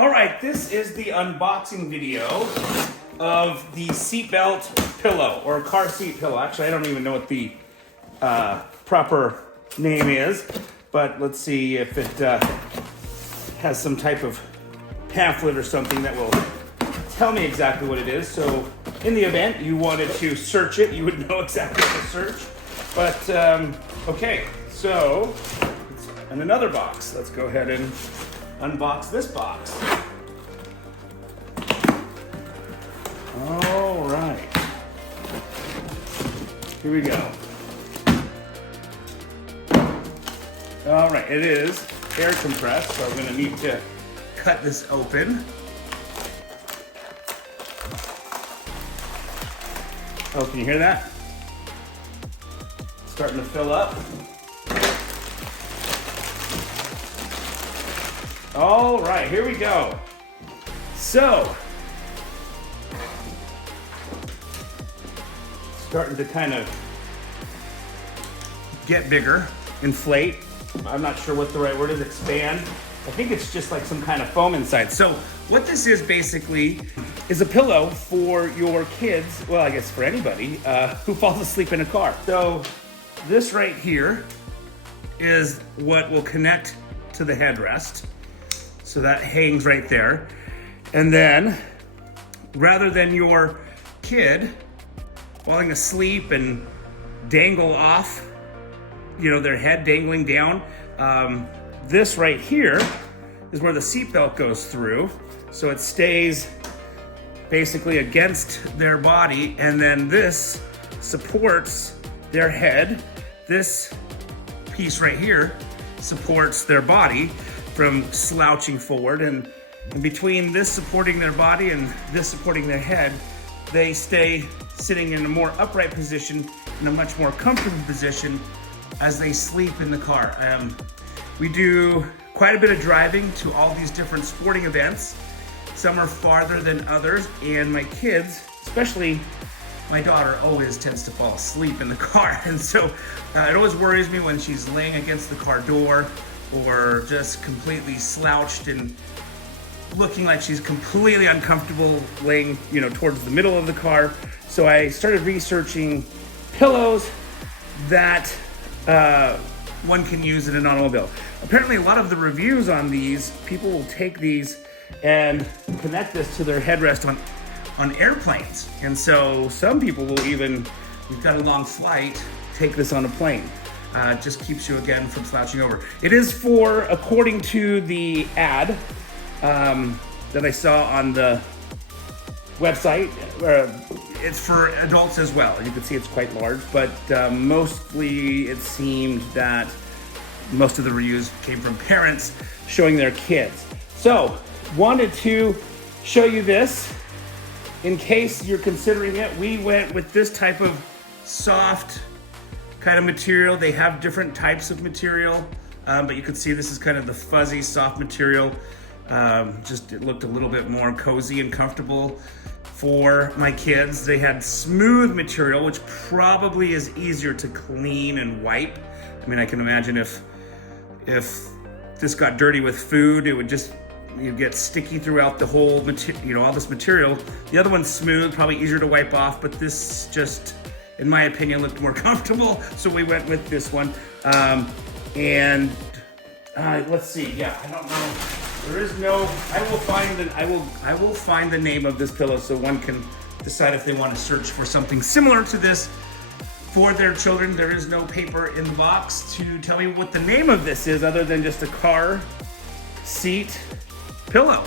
All right, this is the unboxing video of the seatbelt pillow, or car seat pillow. Actually, I don't even know what the proper name is, but let's see if it has some type of pamphlet or something that will tell me exactly what it is. So in the event you wanted to search it, you would know exactly what to search. But okay, so in another box, let's go ahead and unbox this box. All right, here we go. All right, it is air compressed, so I'm gonna need to cut this open. Oh, can you hear that? Starting to fill up. All right, here we go. So, starting to kind of get bigger, inflate. I'm not sure what the right word is, expand. I think it's just like some kind of foam inside. So what this is basically is a pillow for your kids, well, I guess for anybody who falls asleep in a car. So this right here is what will connect to the headrest. So that hangs right there. And then rather than your kid falling asleep and dangle off, you know, their head dangling down, this right here is where the seatbelt goes through. So it stays basically against their body, and then this supports their head. This piece right here supports their body from slouching forward, and in between this supporting their body and this supporting their head, they stay sitting in a more upright position, in a much more comfortable position as they sleep in the car. We do quite a bit of driving to all these different sporting events. Some are farther than others, and my kids, especially my daughter, always tends to fall asleep in the car. And so it always worries me when she's laying against the car door or just completely slouched and looking like she's completely uncomfortable laying, you know, towards the middle of the car. So I started researching pillows that one can use in an automobile. Apparently a lot of the reviews on these, people will take these and connect this to their headrest on airplanes. And so some people will even, you've got a long flight, take this on a plane. It just keeps you, again, from slouching over. It is for, according to the ad that I saw on the website, it's for adults as well. You can see it's quite large, but mostly it seemed that most of the reviews came from parents showing their kids. So, wanted to show you this in case you're considering it. We went with this type of soft kind of material. They have different types of material, but you can see this is kind of the fuzzy, soft material. Just it looked a little bit more cozy and comfortable for my kids. They had smooth material, which probably is easier to clean and wipe. I mean, I can imagine if this got dirty with food, it would just, you get sticky throughout the whole material, you know, all this material. The other one's smooth, probably easier to wipe off, but this just, in my opinion, looked more comfortable. So we went with this one. Let's see, yeah, I don't know. There is no, I will find the name of this pillow so one can decide if they want to search for something similar to this for their children. There is no paper in the box to tell me what the name of this is other than just a car seat pillow.